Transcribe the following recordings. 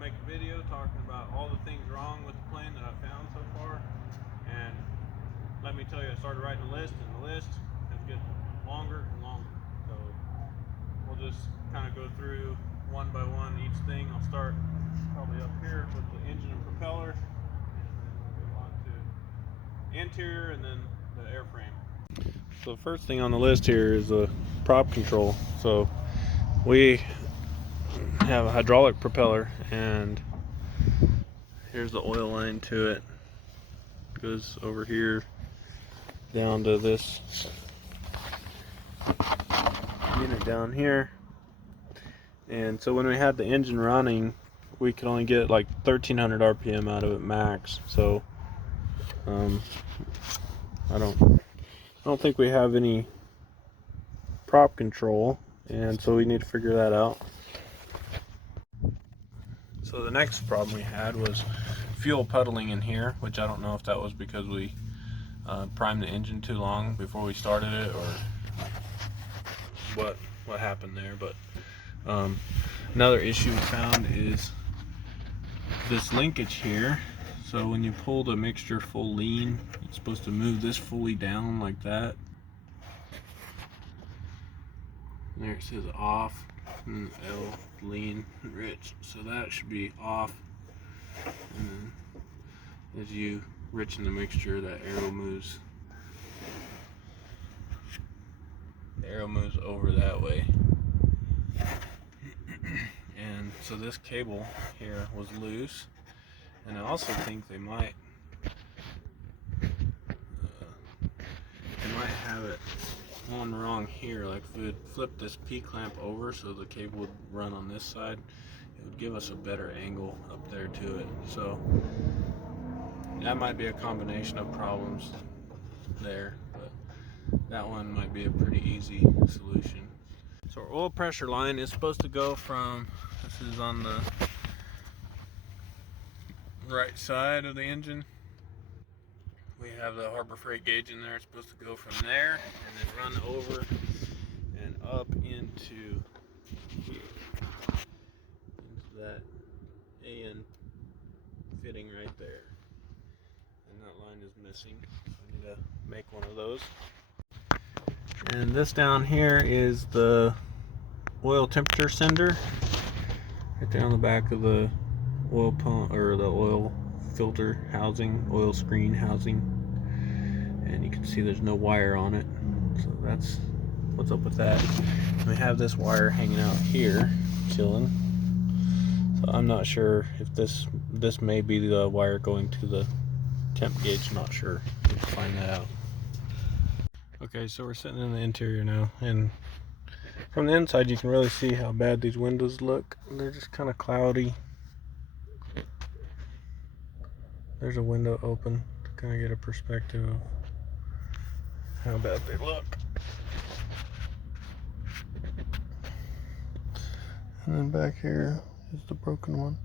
make a video talking about all the things wrong with the plane that I've found so far. And let me tell you, I started writing a list, and the list is getting longer and longer. So we'll just kind of go through one by one each thing. I'll start probably up here with the engine and propeller, and then we'll move on to interior and then the airframe. So the first thing on the list here is the prop control. So we have a hydraulic propeller, and here's the oil line to it. It goes over here down to this unit down here. And so when we had the engine running, we could only get like 1300 RPM out of it max. So I don't think we have any prop control, and so we need to figure that out. So the next problem we had was fuel puddling in here, which I don't know if that was because we primed the engine too long before we started it, or what happened there. But another issue we found is this linkage here. So when you pull the mixture full lean, it's supposed to move this fully down like that. And there it says off, and L, lean, rich. So that should be off. And then as you richen the mixture, that arrow moves. The arrow moves over that way. And so this cable here was loose. And I also think they might have it on wrong here. Like if we would flip this P-clamp over so the cable would run on this side, it would give us a better angle up there to it. So that might be a combination of problems there, but that one might be a pretty easy solution. So our oil pressure line is supposed to go from, this is on the right side of the engine. We have the Harbor Freight gauge in there. It's supposed to go from there and then run over and up into that AN fitting right there. And that line is missing. So I need to make one of those. And this down here is the oil temperature sender. Right there on the back of the oil pump, or the oil filter housing, oil screen housing. And you can see there's no wire on it. So that's what's up with that. And we have this wire hanging out here, chilling. So I'm not sure if this may be the wire going to the temp gauge, not sure. We'll find that out. Okay, so we're sitting in the interior now, and from the inside you can really see how bad these windows look. They're just kind of cloudy. There's a window open to kind of get a perspective of how bad they look. And then back here is the broken one.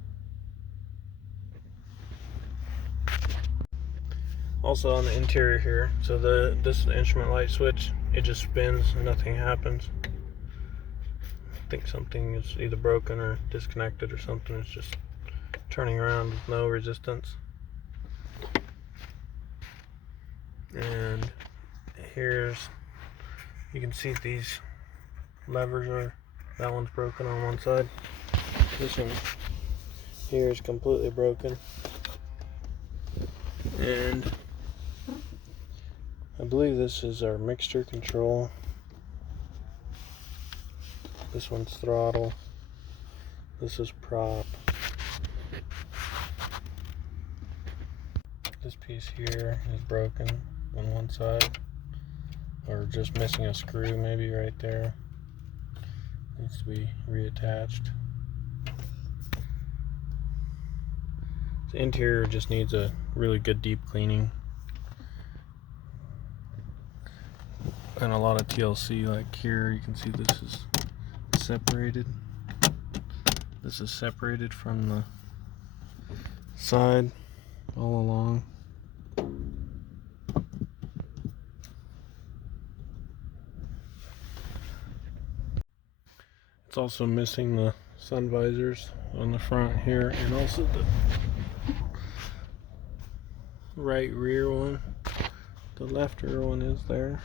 Also on the interior here, so this is the instrument light switch. It just spins and nothing happens. I think something is either broken or disconnected or something. It's just turning around with no resistance. And here's, you can see these levers are, that one's broken on one side. This one here is completely broken. And I believe this is our mixture control. This one's throttle. This is prop. This piece here is broken on one side, or just missing a screw maybe right there. Needs to be reattached. The interior just needs a really good deep cleaning and a lot of TLC. Like here you can see this is separated. This is separated from the side all along. It's also missing the sun visors on the front here, and also the right rear one. The left rear one is there.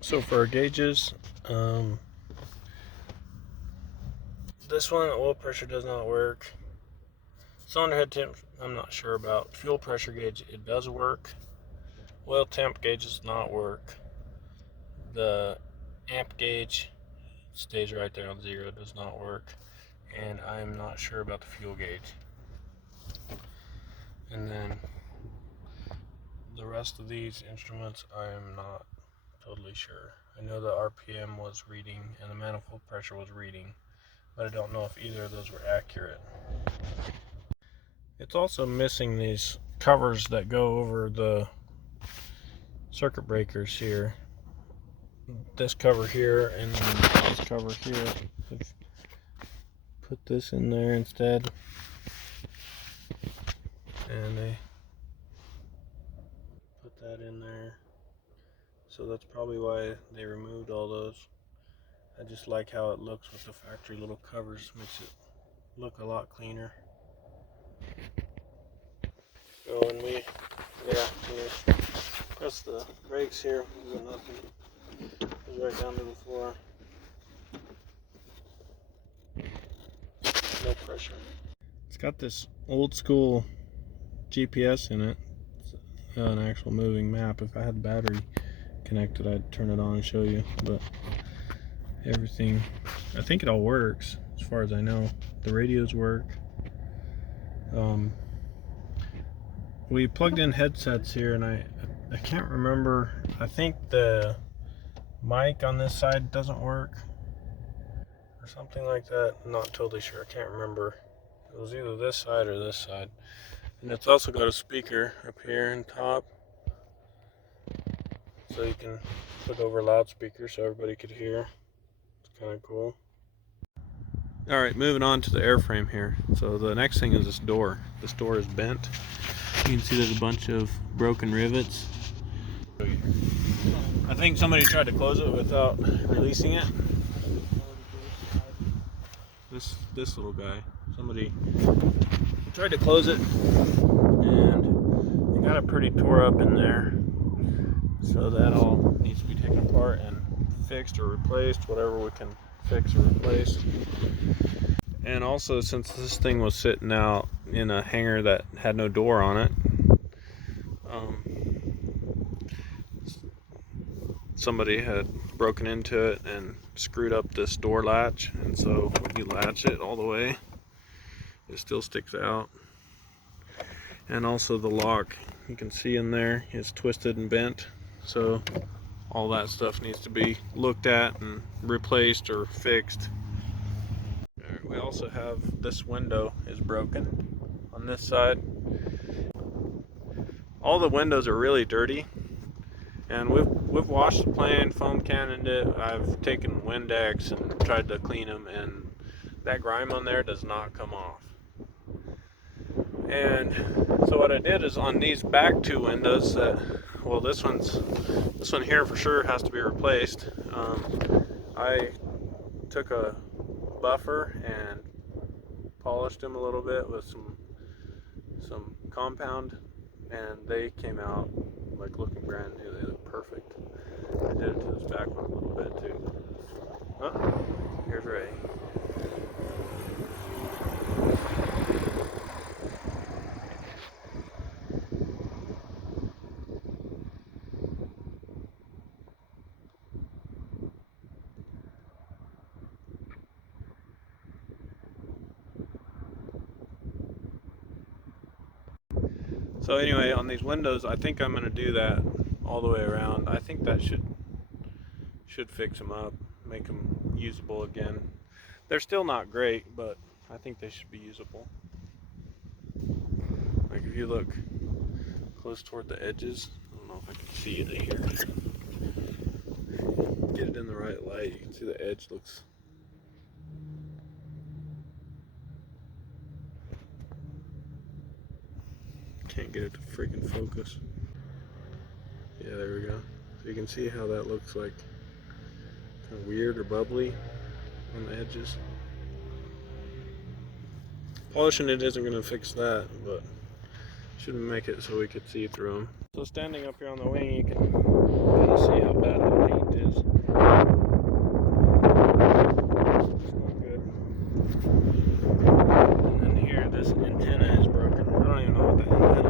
So for our gauges, this one, oil pressure does not work. Cylinder head temp, I'm not sure about. Fuel pressure gauge, it does work. Oil temp gauge does not work. The amp gauge stays right there on 0, does not work. And I'm not sure about the fuel gauge. And then the rest of these instruments, I am not totally sure. I know the RPM was reading and the manifold pressure was reading, but I don't know if either of those were accurate. It's also missing these covers that go over the circuit breakers here. This cover here and this cover here. I've put this in there instead, and they put that in there. So that's probably why they removed all those. I just like how it looks with the factory little covers. Makes it look a lot cleaner. So when we press the brakes here, nothing. Goes right down to the floor. No pressure. It's got this old school GPS in it. It's an actual moving map. If I had the battery connected, I'd turn it on and show you, but everything, I think it all works as far as I know. The radios work. We plugged in headsets here, and I can't remember. I think the mic on this side doesn't work or something like that. I'm not totally sure. I can't remember. It was either this side or this side. And it's also got a speaker up here on top, so you can put over a loudspeaker so everybody could hear. It's kind of cool. Alright, moving on to the airframe here. So the next thing is this door. This door is bent. You can see there's a bunch of broken rivets. I think somebody tried to close it without releasing it. This little guy. Somebody tried to close it, and they got it pretty tore up in there. So that all needs to be taken apart and fixed or replaced, whatever we can fix or replace. And also, since this thing was sitting out in a hangar that had no door on it, somebody had broken into it and screwed up this door latch, and so when you latch it all the way, it still sticks out. And also the lock, you can see in there, is twisted and bent, so all that stuff needs to be looked at and replaced or fixed. We also have this window is broken on this side. All the windows are really dirty, and we've washed the plane, foam cannoned it. I've taken Windex and tried to clean them, and that grime on there does not come off. And so what I did is on these back two windows, this one here for sure has to be replaced. I took a buffer and polished them a little bit with some compound, and they came out like looking brand new. They look perfect. I did it to this back one a little bit too. Oh, here's Ray. So anyway, on these windows, I think I'm going to do that all the way around. I think that should fix them up, make them usable again. They're still not great, but I think they should be usable. Like if you look close toward the edges, I don't know if I can see it here. Get it in the right light, you can see the edge looks. Can't get it to freaking focus. Yeah, there we go. So you can see how that looks like kind of weird or bubbly on the edges. Polishing it isn't going to fix that, but shouldn't make it so we could see through them. So standing up here on the wing, you can kind of see how bad the paint is. It's not good. And then here, this antenna is broken. I don't even know what that antenna is.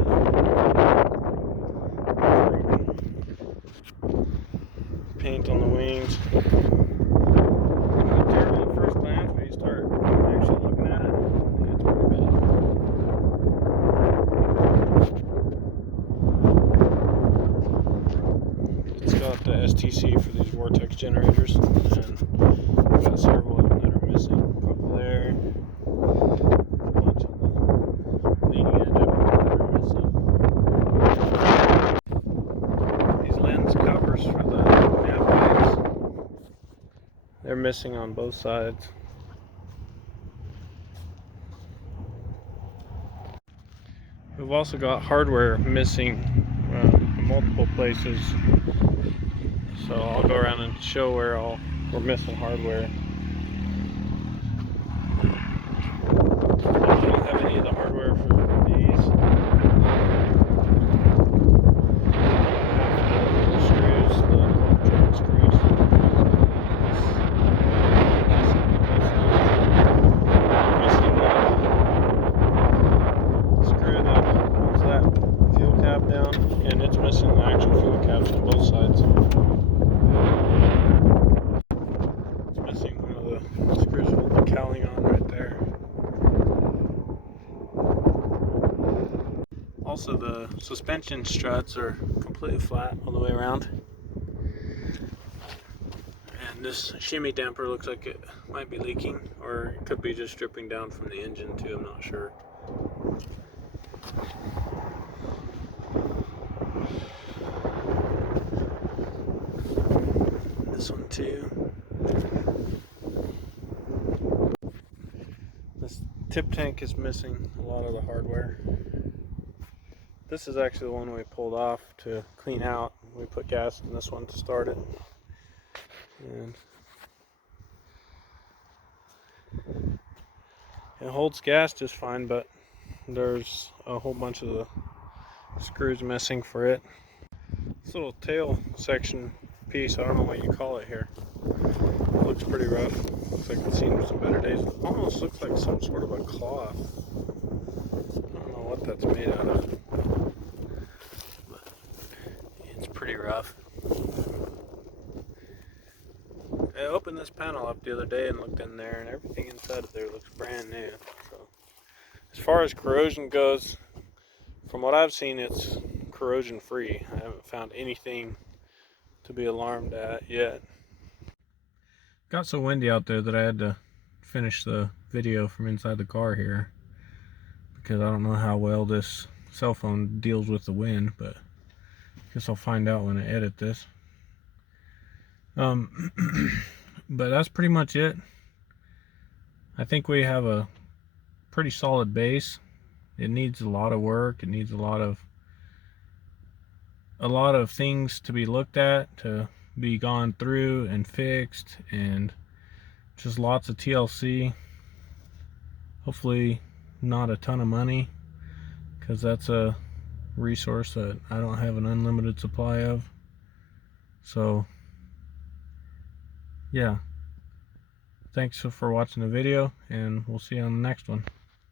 Paint on the wings. Not terrible at first glance, but you start actually looking at it, and it's pretty bad. It's got the STC for these vortex generators, and we've got several of them that are missing. A couple there, a bunch on the leading edge up here that are missing. These lens covers for the nav bags, they're missing on both sides. We've also got hardware missing in multiple places, so I'll go around and show where we're missing hardware. I don't have any of the hardware for these. The screws, the cork screws. Missing the screw that holds that fuel cap down, and it's missing the actual fuel caps on both sides. It's missing one of the screws holding the cowling on right there. Also, the suspension struts are completely flat all the way around. And this shimmy damper looks like it might be leaking, or it could be just dripping down from the engine too, I'm not sure. This one too. This tip tank is missing a lot of the hardware. This is actually the one we pulled off to clean out. We put gas in this one to start it. And it holds gas just fine, but there's a whole bunch of the screws missing for it. This little tail section piece, I don't know what you call it here. It looks pretty rough. Looks like it's seen some better days. It almost looks like some sort of a cloth. I don't know what that's made out of, but it's pretty rough. I opened this panel up the other day and looked in there, and everything inside of there looks brand new. So, as far as corrosion goes, from what I've seen, it's corrosion free. I haven't found anything to be alarmed at yet. Got so windy out there that I had to finish the video from inside the car here, because I don't know how well this cell phone deals with the wind, but I guess I'll find out when I edit this. But that's pretty much it. I think we have a pretty solid base. It needs a lot of work. It needs a lot of things to be looked at, to be gone through and fixed, and just lots of TLC. Hopefully not a ton of money, because that's a resource that I don't have an unlimited supply of. So yeah, thanks for watching the video, and we'll see you on the next one.